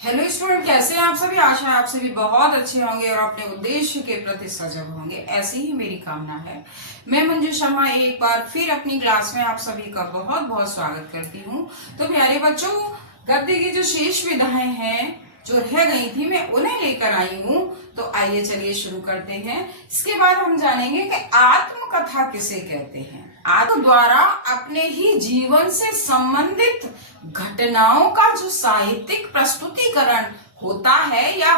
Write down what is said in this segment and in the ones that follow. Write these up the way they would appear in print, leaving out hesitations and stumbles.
Hello student, कैसे हैं आप सभी। आशा है आप सभी बहुत अच्छे होंगे और अपने उद्देश्य के प्रति सजग होंगे। ऐसी ही मेरी कामना है। मैं मंजू शर्मा एक बार फिर अपनी क्लास में आप सभी का बहुत बहुत स्वागत करती हूँ। तो प्यारे बच्चों, गद्य की जो शेष विधाएं हैं जो रह गई थी, मैं उन्हें लेकर आई हूँ। तो आइए चलिए शुरू करते हैं। इसके बाद हम जानेंगे कि आत्मकथा किसे कहते हैं। आत्म द्वारा अपने ही जीवन से संबंधित घटनाओं का जो साहित्यिक प्रस्तुतिकरण होता है या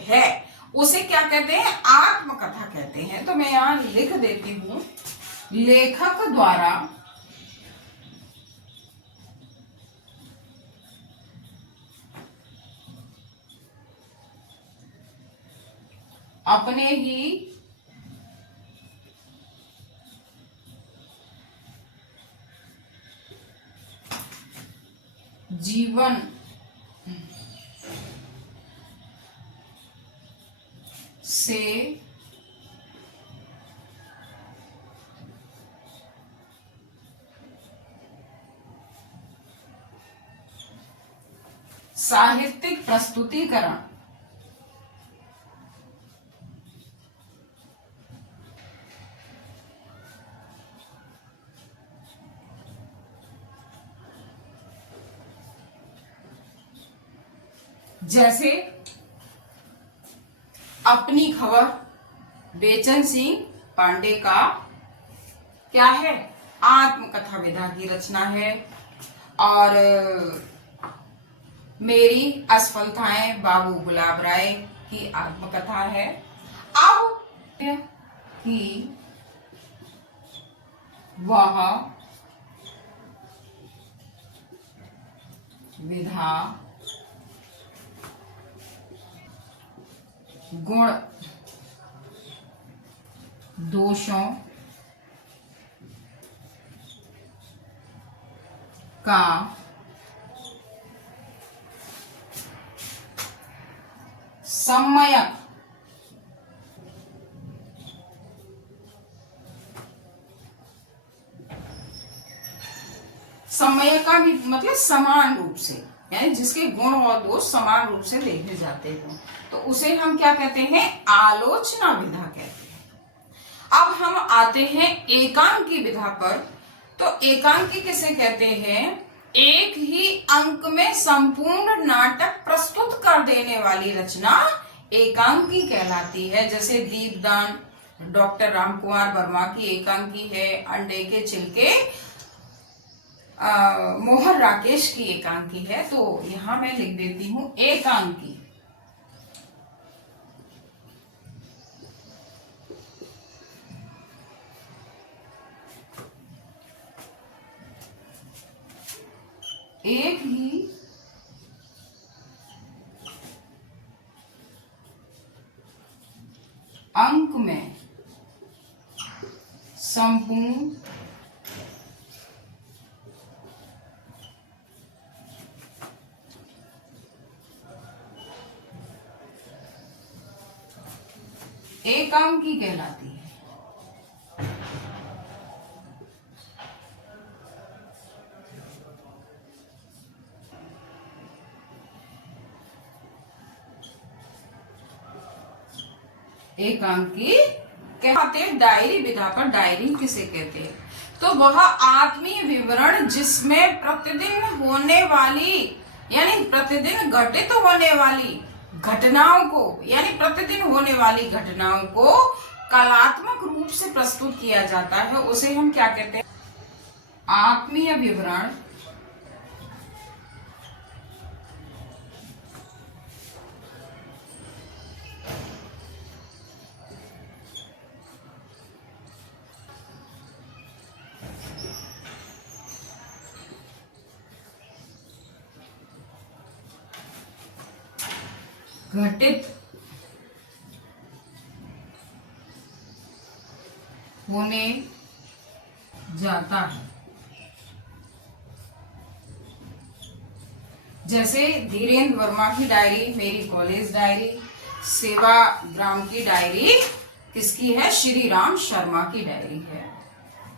है, उसे क्या कहते हैं? आत्मकथा कहते हैं। तो मैं यहाँ लिख देती हूँ, लेखक द्वारा अपने ही जीवन से साहित्यिक प्रस्तुतिकरण जैसे अपनी खबर बेचन सिंह पांडे का क्या है? आत्मकथा विधा की रचना है। और मेरी असफलताएं बाबू गुलाब राय की आत्मकथा है। अब कि वह विधा गुण दोषों का सम्यक समय का भी मतलब समान रूप से, यानी जिसके गुण और दोष समान रूप से देखे जाते हो, तो उसे हम क्या कहते हैं? आलोचना विधा कहते हैं। अब हम आते हैं एकांकी विधा पर। तो एकांकी किसे कहते हैं? एक ही अंक में संपूर्ण नाटक प्रस्तुत कर देने वाली रचना एकांकी कहलाती है। जैसे दीपदान डॉक्टर रामकुमार वर्मा की एकांकी है। अंडे के छिलके मोहन राकेश की एकांकी है। तो यहां मैं लिख देती हूं एकांकी। एक ही अंक में संपूर्ण एकांकी कहलाती है। एकांकी कहते हैं। डायरी विधा पर डायरी किसे कहते हैं? तो वह आत्मीय विवरण जिसमें प्रतिदिन होने वाली यानी प्रतिदिन घटित होने वाली घटनाओं को यानी प्रतिदिन होने वाली घटनाओं को कलात्मक रूप से प्रस्तुत किया जाता है, उसे हम क्या कहते हैं? आत्मीय विवरण। घटित होने जाता है। जैसे धीरेन्द्र वर्मा की डायरी मेरी कॉलेज डायरी, सेवाग्राम की डायरी किसकी है? श्री राम शर्मा की डायरी है।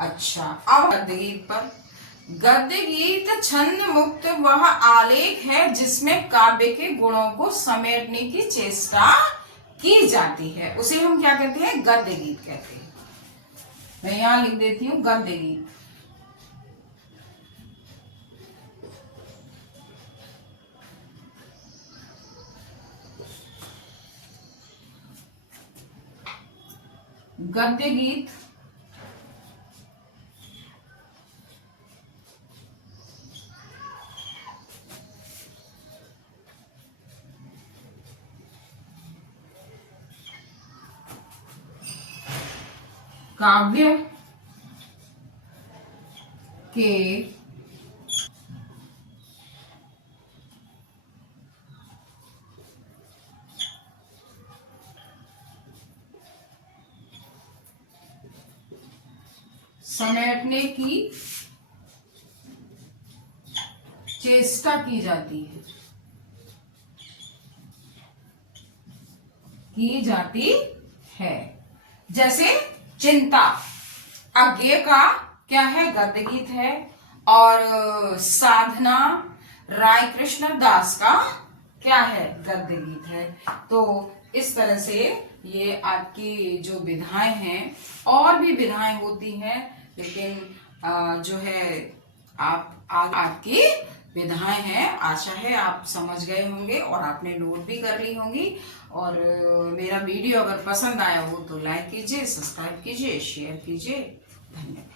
अच्छा, अब गद्य गीत पर। गद्य गीत छंद मुक्त वह आलेख है जिसमें काव्य के गुणों को समेटने की चेष्टा की जाती है, उसे हम क्या कहते हैं? गद्य गीत कहते हैं। मैं यहां लिख देती हूं गद्य गीत। गद्य गीत काव्य के समेटने की चेष्टा की जाती है, जैसे चिंता अज्ञे का क्या है? गद्य गीत है। और साधना राय कृष्ण दास का क्या है? गद्य गीत है। तो इस तरह से ये आपकी जो विधाएं हैं, और भी विधाएं होती हैं, लेकिन जो है आपकी विधाएं हैं, आशा है आप समझ गए होंगे और आपने नोट भी कर ली होंगी। और मेरा वीडियो अगर पसंद आया हो तो लाइक कीजिए, सब्सक्राइब कीजिए, शेयर कीजिए। धन्यवाद।